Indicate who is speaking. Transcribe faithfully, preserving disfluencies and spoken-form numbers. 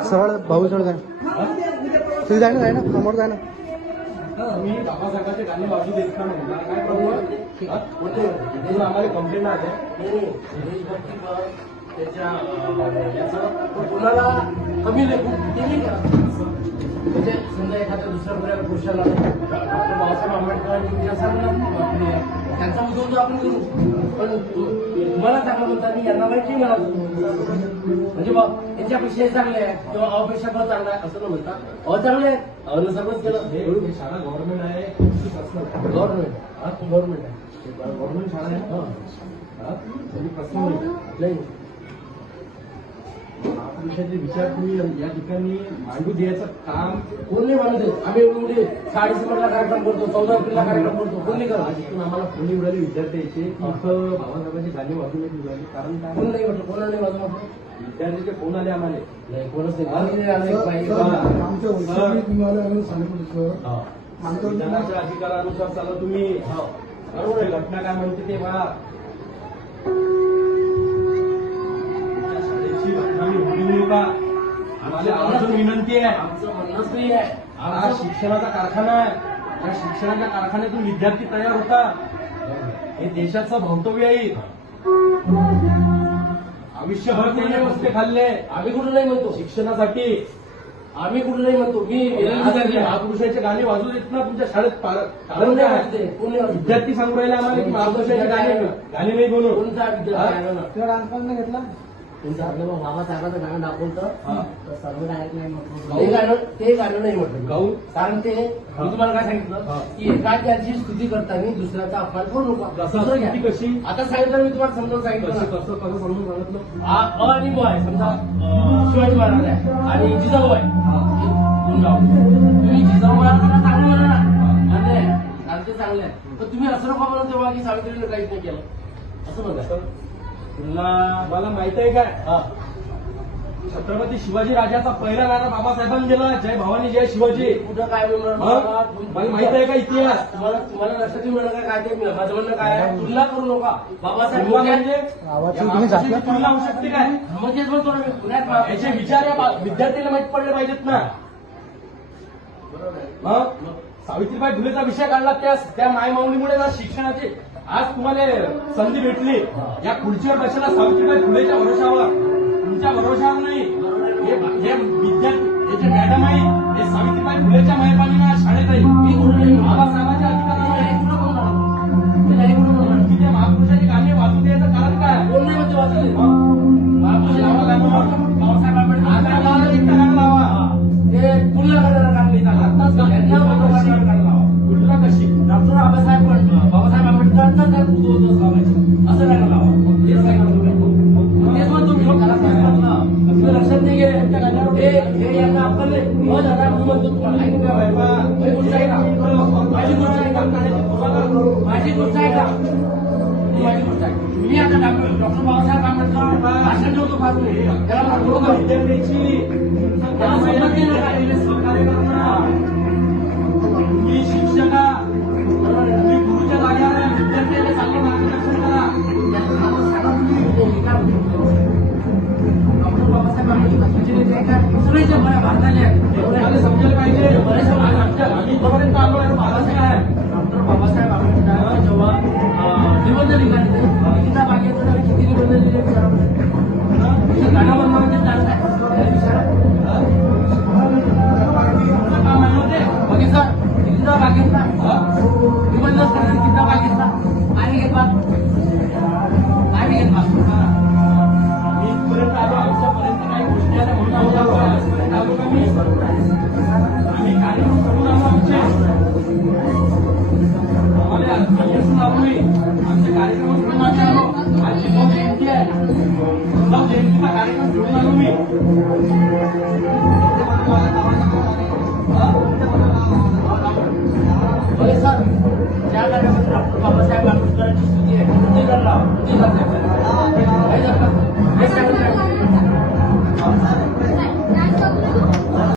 Speaker 1: सरळ भाऊ सरळ जाय तुम्ही जाय ना जाय ना समोर जाय ना.
Speaker 2: मी बाबासाहेबांचे गाणे वाजू देत नाही म्हणला काय प्रॉब्लेम आम्हाला कंप्लेंट आहे त्याच्या कोणाला कमी लेखू ते नाही करा. म्हणजे समजा एखाद्या दुसऱ्या पुरुषाला डॉक्टर बाबासाहेब आंबेडकरांनी सांगणार त्यांचा उद्योग तो आपण करू. पण तुम्हाला चांगलं म्हणता मी यांना माहिती नाही मला म्हणजे बा यांच्यापेक्षा हे चांगले आहे किंवा अपेक्षा पण चांगला आहे असं न म्हणतात अचांगले आहेत अन सर्वच केलं. शाळा गव्हर्नमेंट आहे गव्हर्नमेंट हा गव्हर्नमेंट आहे गव्हर्नमेंट शाळा आहे पर्सनल नाही. महापुरुषाचे विचार तुम्ही या ठिकाणी मांडू द्यायचं काम कोण नाही मांडू देत. आम्ही एवढे साडे समोरला कार्यक्रम करतो चौदा एप्रिलला कार्यक्रम करतो कोण नाही करत. तिथून आम्हाला फोन उडाले विद्यार्थी यायचे फक्त बाबासाहेबांची गाणी वाजून येत उडाले कारण काय कोण नाही म्हटलं कोणाला नाही वाजून म्हटलं विद्यार्थीचे फोन आले आम्हाला नाही कोणच नाही आमच्या अधिकारानुसार चालू तुम्ही बरोबर आहे. घटना काय म्हणते ते बघा आम्हाला आवर्जून विनंती आहे आमचं म्हणणंच नाही आहे हा शिक्षणाचा कारखाना आहे. या शिक्षणाच्या कारखान्यातून विद्यार्थी तयार होता हे देशाचं भवितव्य आहे. आयुष्यभर त्याने मस्ते खाल्ले आम्ही कुठं नाही म्हणतो शिक्षणासाठी आम्ही कुठं नाही म्हणतो. मी महापुरुषाचे गाणे वाजू देत ना तुमच्या शाळेत कारण काय विद्यार्थी सांगू राहिले आम्हाला की महापुरुषाचे गाणे गाणे नाही बोलू कोणता विद्यार्थी घेतला तुमचं आपलं बाबासाहेबांचं गाणं दाखवतं सर्व डायरेक्ट नाही म्हटलं ते गाणं ते गाणं नाही म्हटलं गाऊ कारण ते मी तुम्हाला काय सांगितलं की एखाद्याची स्तुती करताना दुसऱ्याचा अपमान करू नका. कशी आता सांगितलं मी तुम्हाला समजावून सांगितलं कसं कसं समजून सांगितलं अ आणि ब आहे समजा शिवाजी महाराज आहे आणि जिजाऊ आहे तुम्ही जिजाऊ महाराजांना चांगलं म्हणा ना आणि ते चांगले आहे तर तुम्ही असं नका म्हणून तेव्हा की सावित्रीने काहीच नाही केलं असं म्हणा. तुला मला माहित आहे काय छत्रपती शिवाजी राजाचा पहिला नारा बाबासाहेबांनी गेला जय भवानी जय शिवाजी कुठं काय मला माहित आहे का इतिहास तुम्हाला तुम्हाला लक्षात येऊ नका काय ते माझं म्हणणं काय आहे तुलना करू नका बाबासाहेब म्हणजे तुलना होऊ शकते काय म्हणजे म्हणतो ना पुण्यात याचे विचार या विद्यार्थ्यांना माहित पडले पाहिजेत ना. मग सावित्रीबाई फुलेचा विषय काढला त्या त्या मायमाऊलीमुळे ना शिक्षणाची आज तुम्हाला संधी भेटली या खुर्चीवर बसायला सावित्रीबाई फुलेच्या भरोशावर तुमच्या भरोशावर नाही. हे विद्यार्थी हे जे मॅडम आहे हे सावित्रीबाई फुलेच्या मेहरबानीने शाळेत आहे. बाबासाहेबांच्या अधिकाराने त्या महापुरुषाची गाणी वाचू द्यायचं कारण काय कोण नाही म्हणते वाचले बाबासाहेब आंबेडकर लावा ते तुलना करायला लागली तुलना कशी डॉक्टर बाबासाहेब बाबासाहेब आंबेडकरांचा त्यात उद्भवत असं असं काय लावा तेच काय तेच म्हणतो मी तुला लक्षात नाही गेले हे यांना आपण म्हणतो तुम्हाला ऐकू का माझी गोष्ट आहे का माझी गोष्ट आहे का माझी गोष्ट आहे मी आता डॉक्टर बाबासाहेब आंबेडकर भाषण ठेवतो पाहतो त्याला विद्यार्थ्याची त्याला समजत नाही सहकार्य करणार मी शिक्षका मी गुरुच्या जागेवर विद्यार्थ्याला चांगलं मार्गदर्शन करा. डॉक्टर बाबासाहेब आंबेडकर सगळ्याच्या बऱ्या भारताला समजायला पाहिजे बऱ्याचशा आम्ही इथपर्यंत आलो आहे बाबासाहेब आहे डॉक्टर बाबासाहेब आंबेडकर जेव्हा निबंध लिहिला गीता बागेचं किती निबंध लिहिले गाणं बनवायचे चालत आहे काम आहे होते बघितला गीता बागेतला निबंध करणार गीता बागेतला आणि घेतला आणि घेतला मी इथपर्यंत आलो आमच्यापर्यंत काही गोष्टी आल्या म्हणून आलो का मी आम्ही कार्यक्रम करून आलो आमचे आम्हाला आलो मी आमचे कार्यक्रम करून आलो आज जिजाऊ जयंती आहे जिजाऊ जयंतीचा कार्यक्रम घेऊन आलो मी बरे सर ज्या कार्यक्रमात डॉक्टर बाबासाहेब